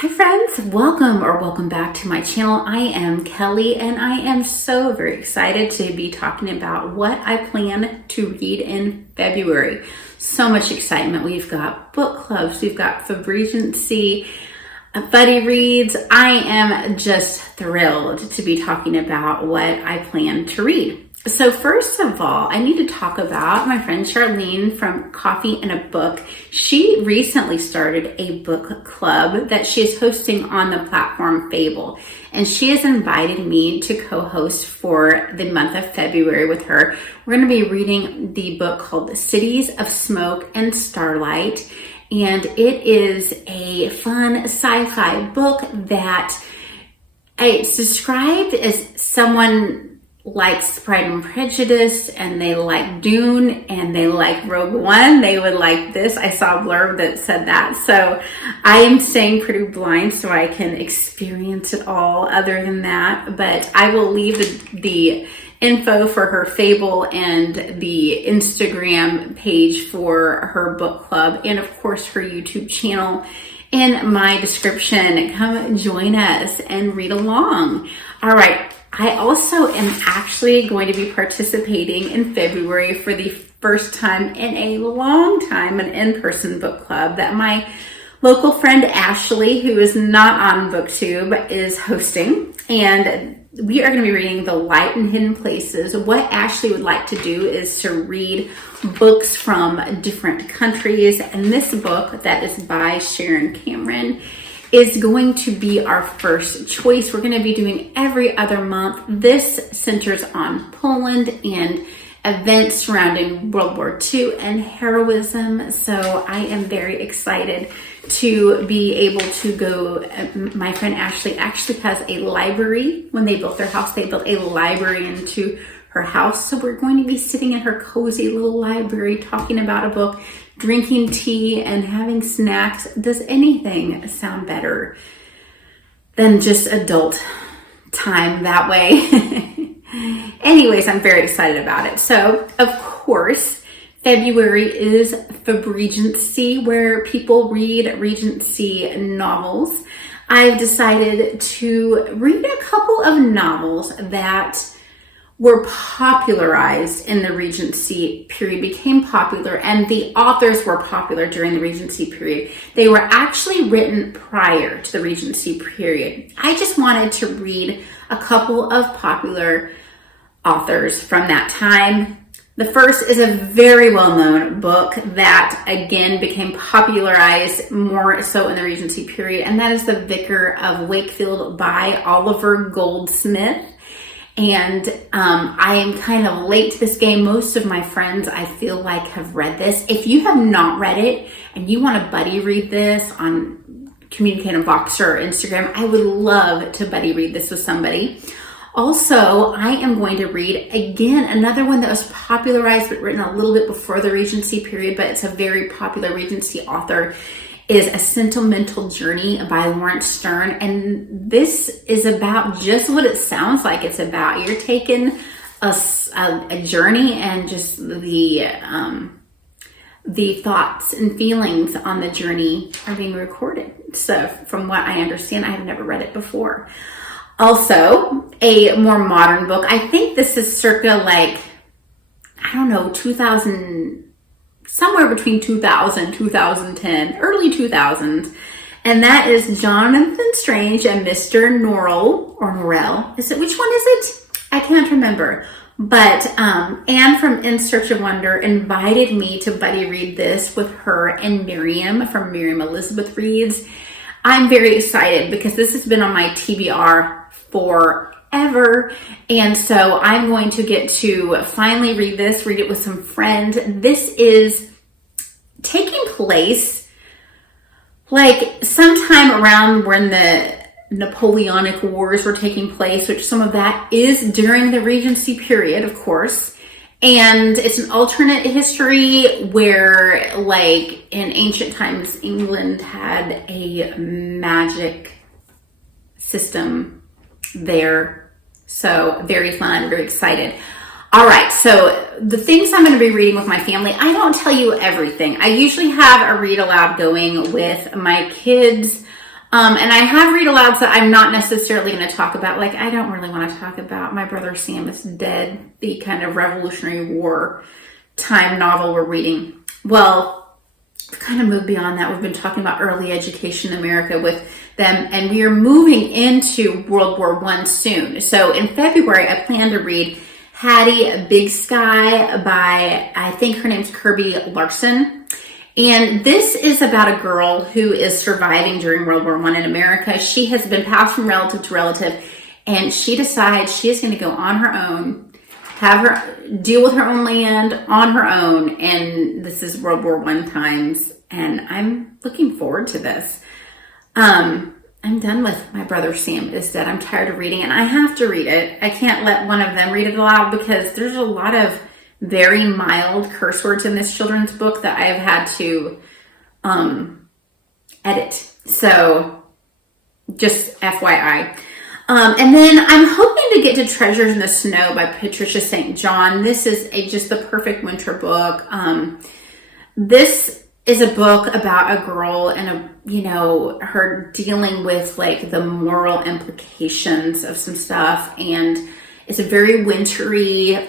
Hi friends, welcome back to my channel. I am Kelly and I am so very excited to be talking about what I plan to read in February. So much excitement. We've got book clubs, we've got FebRegency, buddy reads. I am just thrilled to be talking about what I plan to read. So first of all, I need to talk about my friend Charlene from Coffee and a Book. She recently started a book club that she is hosting on the platform Fable. And she has invited me to co-host for the month of February with her. We're going to be reading the book called Cities of Smoke and Starlight. And it is a fun sci-fi book that it's described as someone likes Pride and Prejudice, and they like Dune, and they like Rogue One. They would like this. I saw a blurb that said that. So I am staying pretty blind so I can experience it all other than that. But I will leave the info for her Fable and the Instagram page for her book club, and of course her YouTube channel in my description. Come join us and read along. All right. I also am actually going to be participating in February for the first time in a long time, an in-person book club that my local friend Ashley, who is not on BookTube, is hosting. And we are going to be reading The Light in Hidden Places. What Ashley would like to do is to read books from different countries. And this book that is by Sharon Cameron is going to be our first choice. We're going to be doing every other month. This centers on Poland and events surrounding World War II and heroism. So I am very excited to be able to go. My friend Ashley actually has a library. When they built their house, they built a library into her house. So we're going to be sitting in her cozy little library talking about a book, drinking tea and having snacks. Does anything sound better than just adult time that way? Anyways, I'm very excited about it. So, of course, February is FebRegency, where people read Regency novels. I've decided to read a couple of novels that were popularized in the Regency period, became popular, and the authors were popular during the Regency period. They were actually written prior to the Regency period. I just wanted to read a couple of popular authors from that time. The first is a very well-known book that, again, became popularized more so in the Regency period, and that is The Vicar of Wakefield by Oliver Goldsmith. And I am kind of late to this game. Most of my friends, I feel like, have read this. If you have not read it and you want to buddy read this on Communicate on Voxer or Instagram, I would love to buddy read this with somebody. Also, I am going to read, again, another one that was popularized but written a little bit before the Regency period, but it's a very popular Regency author, is A Sentimental Journey by Laurence Sterne. And this is about just what it sounds like it's about. You're taking a journey, and just the thoughts and feelings on the journey are being recorded. So from what I understand, I have never read it before. Also, a more modern book. I think this is circa 2000, somewhere between 2000, 2010, early 2000s. And that is Jonathan Strange and Mr. Norrell, or Norrell. Which one is it? I can't remember. But Anne from In Search of Wonder invited me to buddy read this with her and Miriam from Miriam Elizabeth Reads. I'm very excited because this has been on my TBR forever. And so I'm going to get to finally read it with some friends. This is taking place sometime around when the Napoleonic Wars were taking place, which some of that is during the Regency period, of course. And it's an alternate history where, in ancient times, England had a magic system there. So very fun, very excited. All right, so the things I'm going to be reading with my family, I don't tell you everything. I usually have a read aloud going with my kids And I have read alouds that I'm not necessarily going to talk about. Like, I don't really want to talk about My Brother Sam is Dead, the kind of Revolutionary War time novel we're reading. Well, we've kind of moved beyond that. We've been talking about early education in America with them, and we are moving into World War I soon. So in February, I plan to read Hattie, Big Sky by, I think her name's Kirby Larson. And this is about a girl who is surviving during World War I in America. She has been passed from relative to relative, and she decides she is going to go on her own, have her deal with her own land on her own. And this is World War I times, and I'm looking forward to this. I'm done with My Brother Sam is Dead. I'm tired of reading it, and I have to read it. I can't let one of them read it aloud because there's a lot of very mild curse words in this children's book that I have had to edit. So just FYI. And then I'm hoping to get to Treasures in the Snow by Patricia St. John. This is just the perfect winter book. This is a book about a girl and her dealing with like the moral implications of some stuff. And it's a very wintry,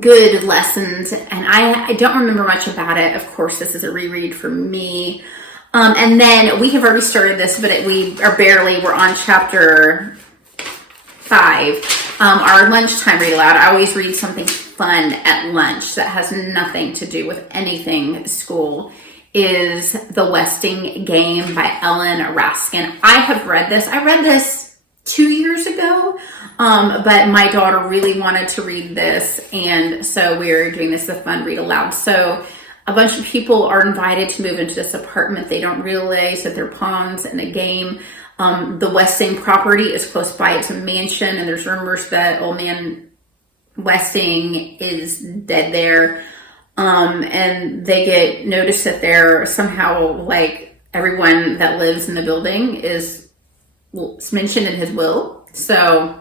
good lessons, and I don't remember much about it. Of course, this is a reread for me. And then we have already started this, but we're on chapter 5. Our lunchtime read aloud. I always read something fun at lunch that has nothing to do with anything school. Is The Westing Game by Ellen Raskin. I have read this. I read this 2 years ago. But my daughter really wanted to read this, and so we're doing this as a fun read aloud. So a bunch of people are invited to move into this apartment. They don't realize that they're pawns in a game. The Westing property is close by. It's a mansion, and there's rumors that old man Westing is dead there. And they get notice that they're somehow, like, everyone that lives in the building is mentioned in his will. So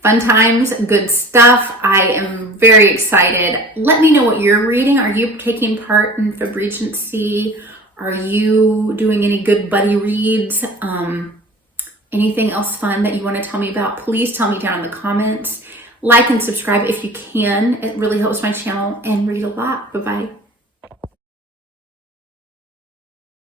fun times, good stuff. I am very excited. Let me know what you're reading. Are you taking part in FebRegency? Are you doing any good buddy reads? Anything else fun that you want to tell me about? Please tell me down in the comments. Like and subscribe if you can. It really helps my channel, and read a lot. Bye-bye.